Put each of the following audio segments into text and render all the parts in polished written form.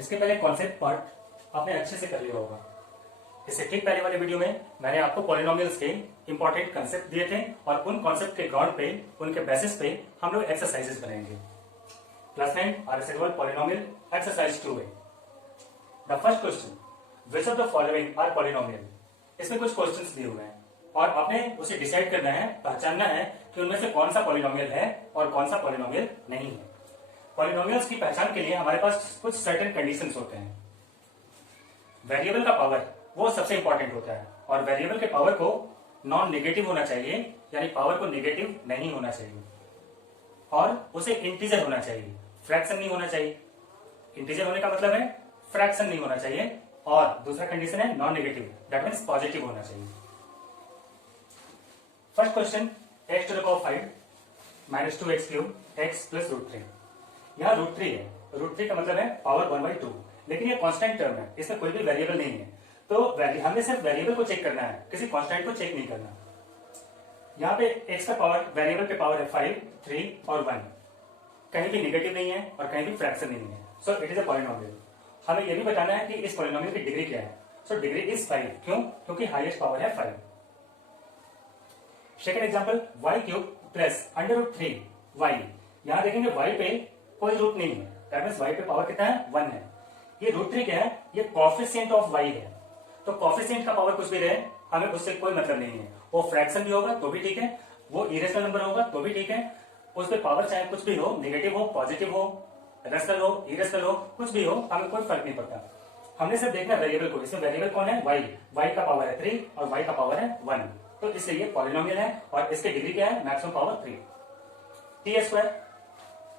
इसके पहले concept part आपने अच्छे से कर लिया होगा। इससे ठीक पहले वाले वीडियो में मैंने आपको पॉलिनोमियल्स के इंपॉर्टेंट कंसेप्ट दिए थे और उन कॉन्सेप्ट के ग्राउंड पे, उनके बेसिस पे हम लोग एक्सरसाइजेस बनाएंगे। क्लास 9 आर पॉलिनोमियल एक्सरसाइज 2 है। The first question, which of the following are polynomial. इसमें कुछ क्वेश्चंस दिए हुए हैं और आपने उसे डिसाइड करना है, पहचानना है कि उनमें से कौन सा पॉलिनोमियल है और कौन सा पॉलिनोमियल नहीं है। पॉलिनोमियल्स की पहचान के लिए हमारे पास कुछ सर्टेन कंडीशंस होते हैं। वेरिएबल का पावर वो सबसे इंपॉर्टेंट होता है और वेरिएबल के पावर को नॉन नेगेटिव होना चाहिए, यानी पावर को नेगेटिव नहीं होना चाहिए और उसे इंटीजर होना चाहिए, फ्रैक्शन नहीं होना चाहिए। इंटीजर होने का मतलब है फ्रैक्शन नहीं होना चाहिए। और दूसरा कंडीशन है non negative, that means positive होना चाहिए। First question, x to the power 5 minus 2x cube x plus √3। यहाँ √3 है, √3 का मतलब है पावर 1/2, लेकिन ये कांस्टेंट टर्म है, इसमें कोई भी वेरिएबल नहीं है। तो हमें सिर्फ वेरिएबल को चेक करना है, किसी कांस्टेंट को चेक नहीं करना। यहाँ पे x का पावर, वेरिएबल पे पावर है 5, 3 और 1, कहीं भी नेगेटिव नहीं है और कहीं भी फ्रैक्शन नहीं है। सो इट इज अ पॉलिनोमियल। हमें यह भी बताना है कि इस पॉलिनोमियल की डिग्री क्या है। So degree is 5। क्यों? क्योंकि हाईएस्ट पावर है 5। Second example, y cube plus √3y। यहां देखेंगे y पे कोई रूट नहीं है, दैट मींस y पे पावर कितना है? 1 है। ये √3 क्या है? ये कोफिशिएंट ऑफ y है। तो कोफिशिएंट का पावर कुछ भी रहे, हमें उससे कोई मतलब नहीं है। वो फ्रैक्शन भी होगा तो भी ठीक है, वो इरेशनल नंबर होगा तो भी ठीक है, उस पर पावर चाहे कुछ भी हो, नेगेटिव हो, पॉजिटिव हो, रेशनल हो, इरेशनल हो, कुछ भी हो, हमें कोई फर्क नहीं पड़ता। हमने सिर्फ देखना वेरिएबल को। इसमें वेरिएबल कौन है? y का पावर है 3 और y का पावर है 1। तो इससे ये पॉलिनोमियल है और इसकी डिग्री क्या है? Maximum power 3। t²,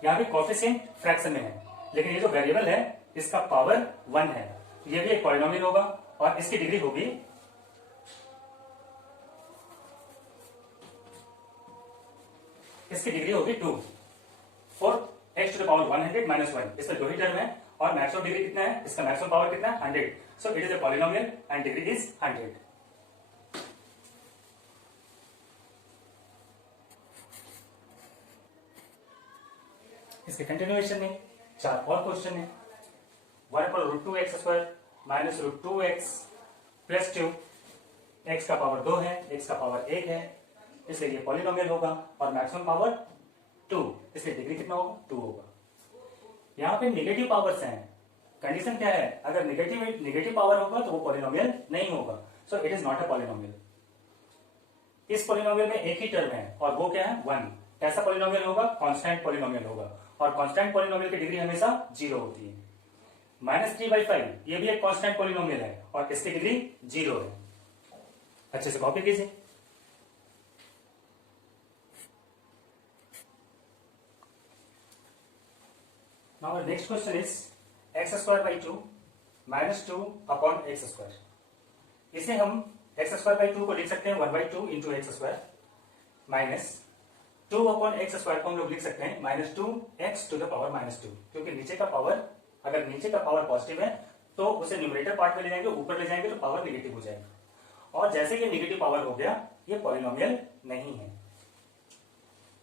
यहां भी कोफिशिएंट फ्रैक्शन में है, लेकिन ये जो वेरिएबल है इसका पावर 1 है, ये भी एक पॉलिनोमियल होगा और इसकी डिग्री होगी इसकी डिग्री होगी 2। 4x to the power 100 minus 1, इसमें दो ही टर्म है और मैक्सिमम डिग्री कितना है? इसका मैक्सिमम पावर कितना है? 100। सो it is a polynomial and degree is 100। इसके कंटिन्यूएशन में 4 और क्वेश्चन है। 1/√2x² minus √2x plus 2, x का पावर 2 है, x का पावर 1 है, इसलिए ये पॉलिनोमियल होगा और मैक्सिमम पावर 2, इसलिए डिग्री कितना होगा? 2 होगा। यहाँ पे नेगेटिव पावर्स हैं। कंडीशन क्या है? अगर नेगेटिव पावर होगा तो वो पॉलिनोमियल नहीं होगा। सो it is not a polynomial. इस पॉलिनोमियल में एक ही टर्म है और वो क्या है? 1। कैसा पॉलिनोमियल होगा? कांस्टेंट पॉलिनोमियल होगा और कांस्टेंट पॉलिनोमियल की डिग्री हमेशा 0 होती है। -3/5 ये भी एक कांस्टेंट पॉलिनोमियल है और इसकी डिग्री 0 है। अच्छे से कॉपी कीजिए। Now the next question is x²/2 minus 2/x²। इसे हम x²/2 को लिख सकते हैं 1/2 into x² माइनस 2/x² को हम लोग लिख सकते हैं -2x to the power -2, क्योंकि नीचे का पावर, अगर नीचे का पावर पॉजिटिव है तो उसे न्यूमरेटर पार्ट में ले जाएंगे, ऊपर ले जाएंगे तो पावर नेगेटिव हो जाएगी। और जैसे ये नेगेटिव पावर हो गया, ये पॉलिनोमियल नहीं है।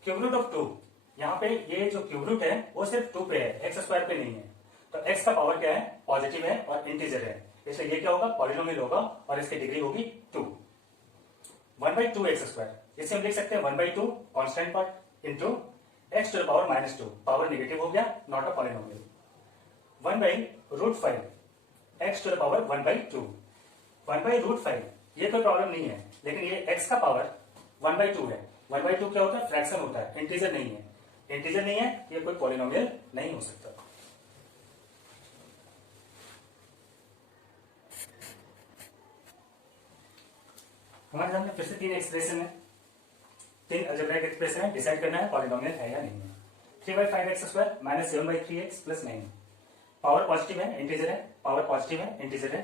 क्यूब रूट ऑफ 2, यहाँ पे ये जो क्यूब रूट है वो सिर्फ 2 पे है, x² पे नहीं है। तो x का पावर क्या है? पॉजिटिव है और इंटीजर है, इसलिए ये क्या होगा? पॉलिनोमियल होगा और इसकी डिग्री होगी 2। 1/2x², इसे हम लिख सकते हैं 1/2 constant part into x to the power -2, power negative हो गया, not a polynomial. 1/√5 x to the power 1/2। 1/√5 ये कोई प्रॉब्लम नहीं है, लेकिन ये x का पावर 1/2 है। 1/2 क्या होता है? फ्रैक्शन होता है, इंटीजर नहीं है। इंटीजर नहीं है, ये कोई पॉलिनोमियल नहीं हो सकता। हमारे सामने फिर से 3 एक्सप्रेशन है, 3 अलजेब्राइक एक्सप्रेशन है। डिसाइड करना है पॉलिनोमियल है या नहीं है। 3/5x² minus 7/3x plus 9, power positive है, इंटीजर है, पावर पॉजिटिव है, इंटीजर है,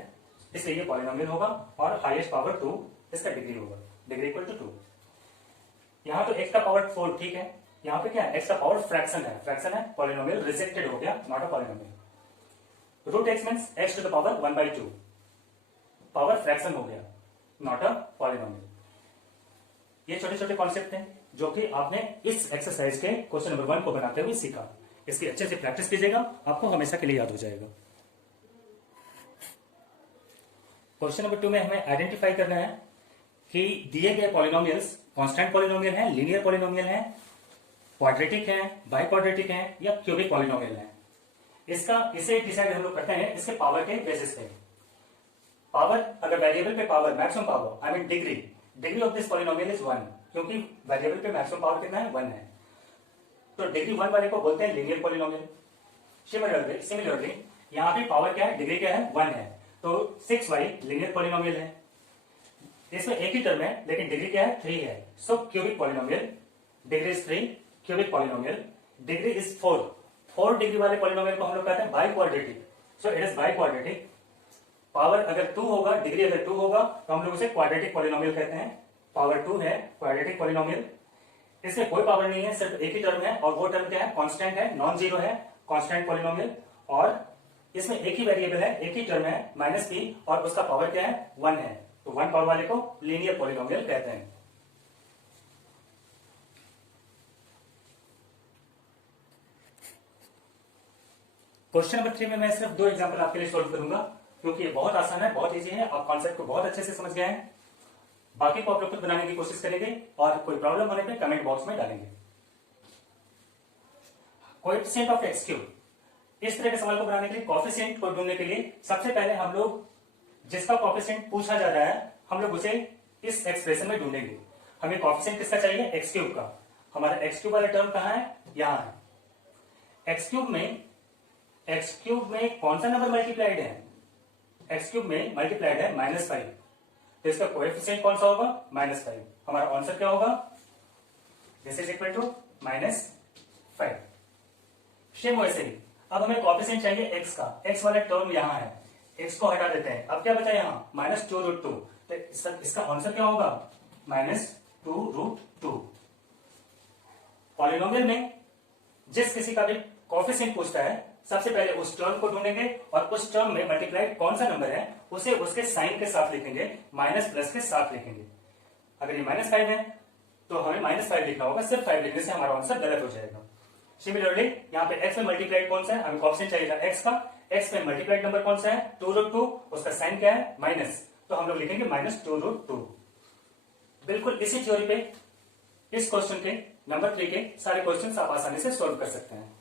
इसलिए ये पॉलिनोमियल होगा और हाईएस्ट पावर 2, इसका डिग्री होगा, डिग्री इक्वल टू 2। यहाँ तो x का पावर 4 ठीक है, यहाँ पे क्या है? x का पावर फ्रैक्शन है, पॉलिनोमियल रिजेक्टेड हो गया, not a polynomial. √x means x to the power 1/2, power fraction हो गया, नॉट अ पॉलिनोमियल। ये छोटे छोटे कॉन्सेप्ट हैं जो कि आपने इस एक्सरसाइज के क्वेश्चन नंबर 1 को बनाते हुए सीखा। इसकी अच्छे से प्रैक्टिस कीजिएगा, आपको हमेशा के लिए याद हो जाएगा। क्वेश्चन नंबर 2 में हमें आइडेंटिफाई करना है कि दिए गए पॉलिनोमियल्स कांस्टेंट पॉलिनोमियल हैं, लीनियर पॉलिनोमियल हैं, क्वाड्रेटिक हैं, बाई क्वाड्रेटिक हैं या क्यूबिक पॉलिनोमियल हैं। इसे डिसाइड हम लोग करते हैं इसके पावर के बेसिस पे। पावर, अगर वेरिएबल पे power maximum power, I mean degree of this polynomial is 1, क्योंकि वेरिएबल पे मैक्सिमम पावर कितना है, 1 है। तो डिग्री 1 वाले को बोलते हैं लीनियर पॉलिनोमियल। सिमिलरली यहाँ पे पावर क्या है, डिग्री क्या है, 1 है, तो 6y लीनियर पॉलिनोमियल है। इसमें एक ही टर्म है लेकिन डिग्री क्या है, 3 है, so cubic polynomial. Degree is 3, cubic polynomial. Degree is 4 degree वाले पॉलिनोमियल को हम लोग कहते हैं biquadratic, so it is biquadratic. Power अगर 2 होगा, डिग्री अगर 2 होगा तो हम लोग उसे क्वाड्रेटिक पॉलिनोमियल कहते हैं। पावर 2 है, क्वाड्रेटिक पॉलिनोमियल। इसमें कोई पावर नहीं है, सिर्फ एक ही टर्म है और वो टर्म क्या है, कांस्टेंट है, नॉन जीरो है, कांस्टेंट पॉलिनोमियल। और इसमें एक ही वेरिएबल है, एक ही टर्म है -p और उसका पावर क्या है, 1 है, तो 1 पावर वाले को लीनियर पॉलिनोमियल कहते हैं। क्वेश्चन नंबर 3 में मैं सिर्फ 2 एग्जांपल आपके लिए सॉल्व करूंगा क्योंकि ये बहुत आसान है, बहुत इजी है, आप कॉन्सेप्ट को बहुत अच्छे से समझ गए हैं। बाकी को आप लोग खुद बनाने की कोशिश करेंगे और कोई प्रॉब्लम होने पे कमेंट बॉक्स में डालेंगे। कोएफिशिएंट ऑफ एक्स क्यूब, इस तरह के सवाल को बनाने के लिए, कोएफिशिएंट को ढूंढने के लिए सबसे पहले हम लोग जिसका कोएफिशिएंट पूछा जा रहा है हम लोग उसे इस एक्सप्रेशन में ढूंढेंगे। हमें कोएफिशिएंट किसका चाहिए, एक्स क्यूब का। हमारा एक्स क्यूब वाला टर्म कहां है, यहां है। एक्स क्यूब में कौन सा नंबर मल्टीप्लाइड है, एक्स क्यूब में मल्टीप्लाइड है -5, तो इसका कोएफिशिएंट कौन सा होगा, -5। हमारा आंसर क्या होगा, this is equal to -5। Same वैसे ही अब हमें कोएफिशिएंट चाहिए एक्स का, एक्स वाला टर्म यहां है, एक्स को हटा देते हैं, अब क्या बचा यहां, -2√2, तो इसका आंसर क्या होगा, -2√2। पॉलिनोमियल में जिस किसी का भी कोएफिशिएंट पूछता है सबसे पहले उस टर्म को ढूंढेंगे और उस टर्म में मल्टीप्लाइड कौन सा नंबर है उसे उसके साइन के साथ लिखेंगे, माइनस प्लस के साथ लिखेंगे। अगर ये -5 है तो हमें -5 लिखना होगा, सिर्फ 5 लिखने से हमारा आंसर गलत हो जाएगा। सिमिलरली यहाँ पे x में मल्टीप्लाइड कौन सा है, हमें ऑप्शन चाहिए था x का, x में मल्टीप्लाइड नंबर कौन सा है, 2√2, उसका साइन क्या है, माइनस, तो हम लोग लिखेंगे -2√2। बिल्कुल इसी थ्योरी पे इस क्वेश्चन के नंबर 3 के सारे क्वेश्चन आप आसानी से सोल्व कर सकते हैं।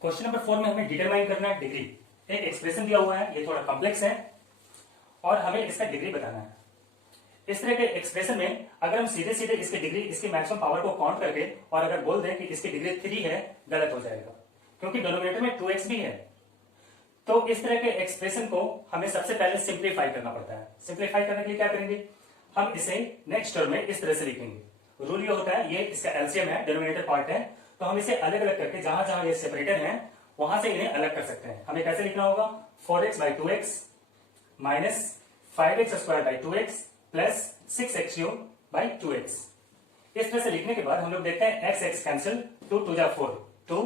क्वेश्चन नंबर 4 में हमें डिटरमाइन करना है डिग्री। एक एक्सप्रेशन दिया हुआ है, ये थोड़ा कॉम्प्लेक्स है और हमें इसका डिग्री बताना है। इस तरह के एक्सप्रेशन में अगर हम सीधे सीधे इसकी डिग्री, इसकी मैक्सिमम पावर को काउंट करके और अगर बोल दें कि इसकी डिग्री 3 है, गलत हो जाएगा क्योंकि डिनोमिनेटर में 2x भी है। तो इस तरह के एक्सप्रेशन को हमें सबसे पहले सिंप्लीफाई करना पड़ता है। सिंप्लीफाई करने के लिए क्या करेंगे, हम इसे नेक्स्ट टर्म में इस तरह से लिखेंगे। रूल ये होता है, ये इसका एलसीएम है, डिनोमिनेटर पार्ट है, तो हम इसे अलग अलग करके जहां जहां ये सेपरेटेड है वहां से इन्हें अलग कर सकते हैं। हमें कैसे लिखना होगा, 4x/2x minus 5x² 2x plus 6x3/2x। इस तरह से लिखने के बाद हम लोग देखते हैं x कैंसिल, 2 2 जा 4, 2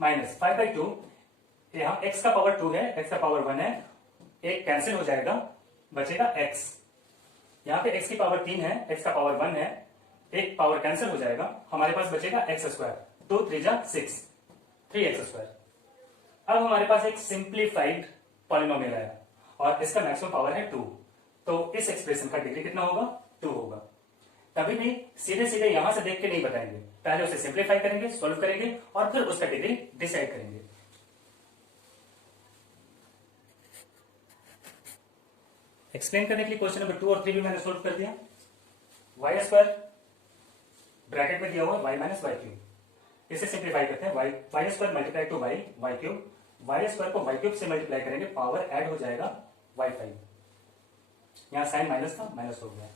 माइनस 5/2, यहाँ x का पावर 2 है, x का पावर 1 है, एक कैंसिल हो जाएगा, बचेगा x। यहाँ पे x की पावर 3 है, x का पावर 1 है, एक पावर कैंसिल हो जाएगा, हमारे पास बचेगा x², 2 3 जा 6, 3x²। अब हमारे पास एक सिंप्लीफाइड पॉलिनोमियल आया और इसका मैक्सिमम पावर है 2, तो इस एक्सप्रेशन का डिग्री कितना होगा, 2 होगा। कभी भी सीधे सीधे यहां से देख के नहीं बताएंगे, पहले उसे सिंप्लीफाई करेंगे, सॉल्व करेंगे और फिर उसका डिग्री डिसाइड करेंगे। एक्सप्लेन करने के लिए क्वेश्चन नंबर 2 और 3 भी मैंने सोल्व कर दिया। y² ब्रैकेट में दिया हुआ y - y3, इसे सिंप्लीफाई करते हैं, y² multiply two y3, y² को y3 से मल्टीप्लाई करेंगे, पावर ऐड हो जाएगा y5, यहां साइन माइनस था, माइनस हो गया।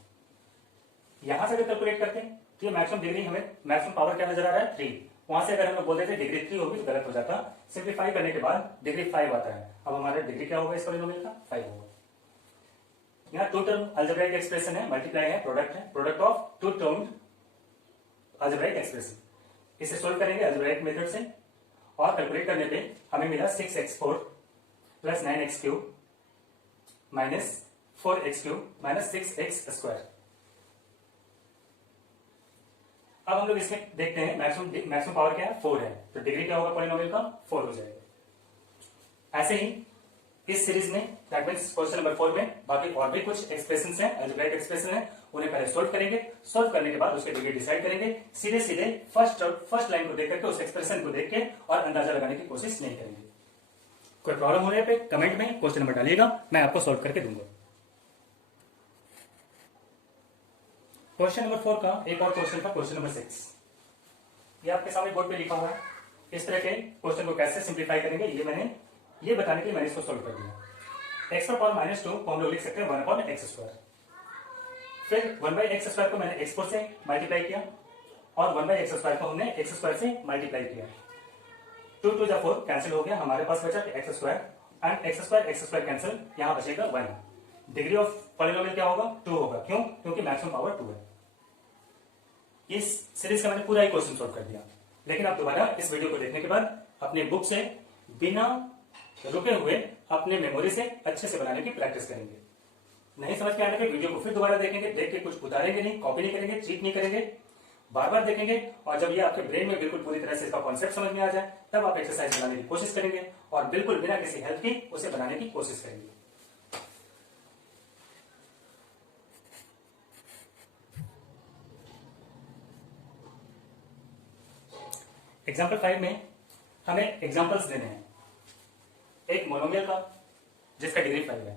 यहां से अगर कैलकुलेट करते हैं तो ये मैक्सिमम डिग्री, हमें मैक्सिमम पावर क्या नजर आ रहा है, 3। वहां से अगर हम लोग बोल देते डिग्री 3 होगी तो गलत हो जाता, सिंप्लीफाई करने के बाद डिग्री 5 आता है। अब हमारा डिग्री क्या होगा इस पॉलिनोमियल का, 5 होगा। यहाँ 2 टर्म अलजेब्राइक एक्सप्रेशन है, मल्टीप्लाई है, product of 2 term algebraic expression. इसे सोल्व करेंगे अलजेब्राइक मेथड से और कैलकुलेट करने पे हमें मिला 6x4 plus 9x3 minus 4x3 minus 6x²। अब हम लोग इसमें देखते हैं मैक्सिमम पावर क्या है, 4 है, तो डिग्री क्या होगा पॉलिनोमियल का, 4 हो जाएगा। ऐसे ही इस सीरीज में दैट मींस क्वेश्चन नंबर 4 में बाकी और भी कुछ एक्सप्रेशंस हैं, अलजेब्राइक एक्सप्रेशन है, उन्हें पहले सोल्व करेंगे। सोल्व करने के बाद उसके डिग्री डिसाइड करेंगे। सीधे सीधे फर्स्ट लाइन को देख करके उस एक्सप्रेशन को देख के और अंदाजा लगाने की कोशिश नहीं करेंगे। कोई प्रॉब्लम होने पे कमेंट में क्वेश्चन नंबर डालिएगा, मैं आपको सोल्व करके दूंगा। क्वेश्चन नंबर 4 का एक और क्वेश्चन था, क्वेश्चन नंबर 6। ये आपके सामने बोर्ड पे लिखा हुआ है। इस तरह के क्वेश्चन को कैसे सिंप्लीफाई करेंगे ये बताने के लिए मैंने इसको सोल्व कर दिया। x पर पावर -2 को हम लोग लिख सकते हैं 1/x²। फिर 1/x² को मैंने x4 से मल्टीप्लाई किया और 1/x² को हमने x² से मल्टीप्लाई किया। 2 2 जा 4 कैंसिल हो गया, हमारे पास बचा x² एंड x² कैंसिल, यहां बचेगा 1। डिग्री ऑफ पॉलिनोमियल क्या होगा, 2 होगा। क्यों? क्योंकि मैक्सिमम पावर 2 है। इस सीरीज का मैंने पूरा ही क्वेश्चन सोल्व कर दिया। लेकिन आप दोबारा इस वीडियो को देखने के बाद अपने बुक से बिना रुके हुए अपने मेमोरी से अच्छे से बनाने की प्रैक्टिस करेंगे। नहीं समझ में आने पे वीडियो को फिर दोबारा देखेंगे, देख के कुछ उतारेंगे नहीं, कॉपी नहीं करेंगे, चीट नहीं करेंगे, बार बार देखेंगे। और जब ये आपके ब्रेन में बिल्कुल पूरी तरह से इसका कॉन्सेप्ट समझ में आ जाए तब आप एक्सरसाइज बनाने की कोशिश करेंगे और बिल्कुल बिना किसी हेल्प की उसे बनाने की कोशिश करेंगे। एग्जाम्पल 5 में हमें एग्जाम्पल्स देने हैं। एक मोनोमियल का जिसका डिग्री 5 है।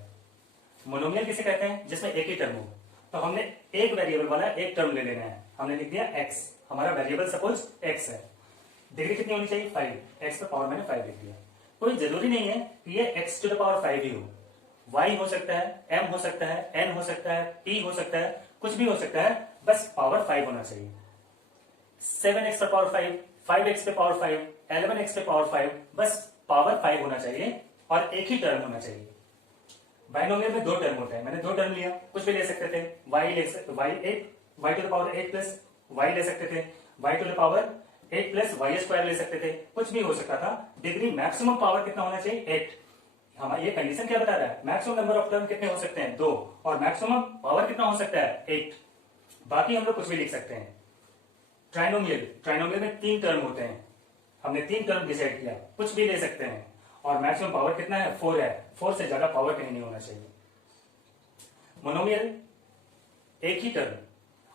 मोनोमियल किसे कहते हैं? जिसमें एक ही टर्म हो। तो हमने एक वेरिएबल वाला एक टर्म ले लेना है। हमने लिख दिया x, हमारा वेरिएबल सपोज x है। डिग्री कितनी होनी चाहिए? 5। x पे पावर मैंने 5 लिख दिया। कोई जरूरी नहीं है कि ये x to the power 5 ही हो, y हो सकता है, m हो सकता है, n हो सकता है, p हो सकता है, कुछ भी हो सकता है, बस पावर 5 होना चाहिए। 7x पे पावर 5, 5x पे पावर 5, 11x पे पावर 5, बस पावर 5 होना चाहिए और एक ही टर्म होना चाहिए। बाइनोमियल में 2 टर्म होता है, मैंने 2 टर्म लिया, कुछ भी ले सकते थे। y to the power 8 plus y ले सकते थे, y to the power 8 plus y² ले सकते थे, कुछ भी हो सकता था। डिग्री मैक्सिमम पावर कितना होना चाहिए? 8। हमारा ये कंडीशन क्या बता रहा है? मैक्सिमम नंबर ऑफ टर्म कितने हो सकते हैं? 2। और मैक्सिमम पावर कितना हो सकता है? 8। बाकी हम लोग कुछ भी लिख सकते हैं। ट्राइनोमियल में 3 टर्म होते हैं, हमने 3 टर्म डिसाइड किया, कुछ भी ले सकते हैं। और मैक्सिमम पावर कितना है? 4 है। 4 से ज्यादा पावर कहीं नहीं होना चाहिए। मोनोमियल एक ही टर्म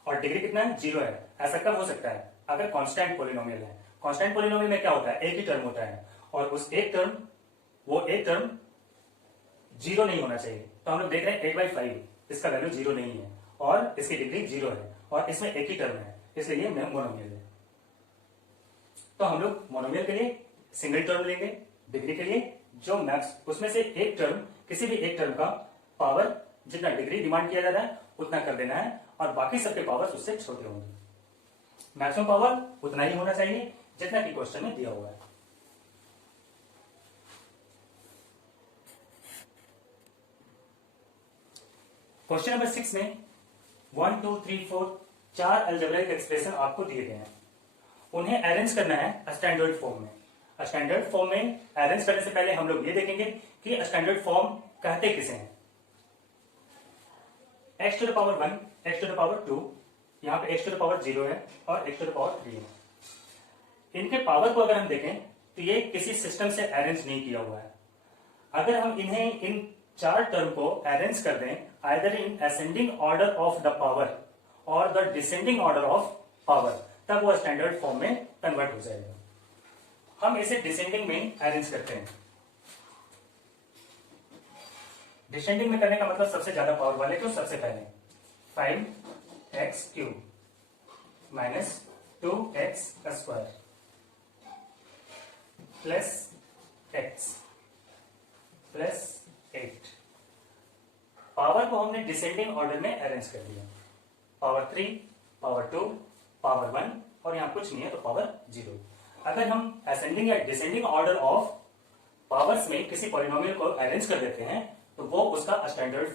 और डिग्री कितना है? 0 है। ऐसा कब हो सकता है? अगर कांस्टेंट पॉलिनोमियल है। कांस्टेंट पॉलिनोमियल में क्या होता है? एक ही टर्म होता है और उस एक टर्म 0 नहीं होना चाहिए। तो हम लोग देख रहे हैं 8/5, इसका वैल्यू 0 नहीं है और इसकी डिग्री 0 है और इसमें एक ही टर्म है, इसलिए ये मोनोमियल है। तो हम लोग मोनोमियल के लिए सिंगल टर्म लेंगे, डिग्री के लिए जो मैक्स उसमें से एक टर्म, किसी भी एक टर्म का पावर जितना डिग्री डिमांड किया जा रहा है उतना कर देना है और बाकी सबके पावर उससे छोटे होंगे। मैक्सिमम पावर उतना ही होना चाहिए जितना कि क्वेश्चन में दिया हुआ है। क्वेश्चन नंबर 6 में 1 2 3 4 4 अलजेब्राइक एक्सप्रेशन आपको दिए गए हैं। उन्हें अरेंज करना है स्टैंडर्ड फॉर्म में। स्टैंडर्ड फॉर्म में अरेंज करने से पहले हम लोग ये देखेंगे कि स्टैंडर्ड फॉर्म कहते किसे हैं। x to the power 1, x to the power 2, यहाँ पे x to the power 0 है और x to the power 3 है। इनके पावर को अगर हम देखें तो ये किसी सिस्टम से अरेंज नहीं किया हुआ है। अगर हम इन्हें इन 4 टर्म को अरेंज कर दें either in ascending order of the power और the descending order of power, तब वो स्टैंडर्ड फॉर्म में कन्वर्ट हो जाएगा। हम इसे डिसेंडिंग में अरेंज करते हैं। डिसेंडिंग में करने का मतलब सबसे ज्यादा पावर वाले को सबसे पहले 5x³ minus 2x² plus x plus 8। Power को हमने डिसेंडिंग ऑर्डर में अरेंज कर दिया। पावर 3, पावर 2, पावर 1 और यहां कुछ नहीं है तो पावर 0। अगर हम असेंडिंग या डिसेंडिंग ऑर्डर ऑफ पावर्स में किसी पॉलिनोमियल को अरेंज कर देते हैं तो वो उसका स्टैंडर्ड